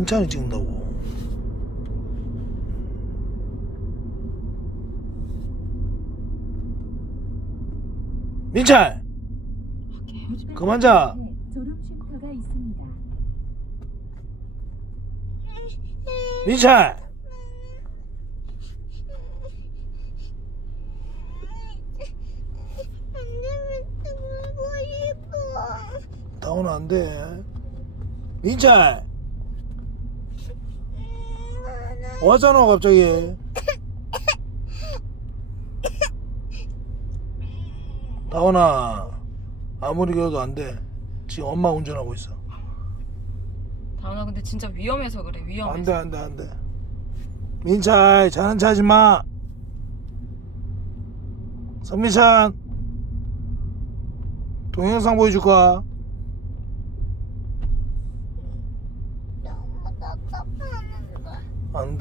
민찬이 찍는다고. 민찬! 그만 자. 민찬! 다오나 안 돼. 민찬! 왔잖아, 갑자기. 다오나, 아무리 그래도 안 돼. 지금 엄마 운전하고 있어. 다은아 근데 진짜 위험해서 그래 위험해서 안 돼, 안 돼, 안 돼. 민찬, 자는 차지 마. 성민찬, 동영상 보여줄까? 너무 답답하는데. 안 돼.